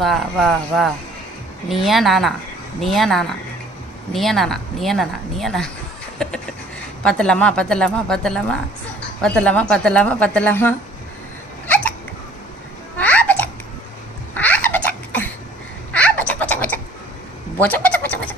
வா வா வா. நீயா நானா? நீயா நானா? நீயா நானா? நீயா நானா? நீயா நானா? பத்தலாமா பத்தலாமா பத்தலாமா பத்தலாமா பத்தலாமா பத்தலாமா? பொச்சக் பொச்சக் பொச்சக் பொச்சக் பொச்சக் பொச்சக்.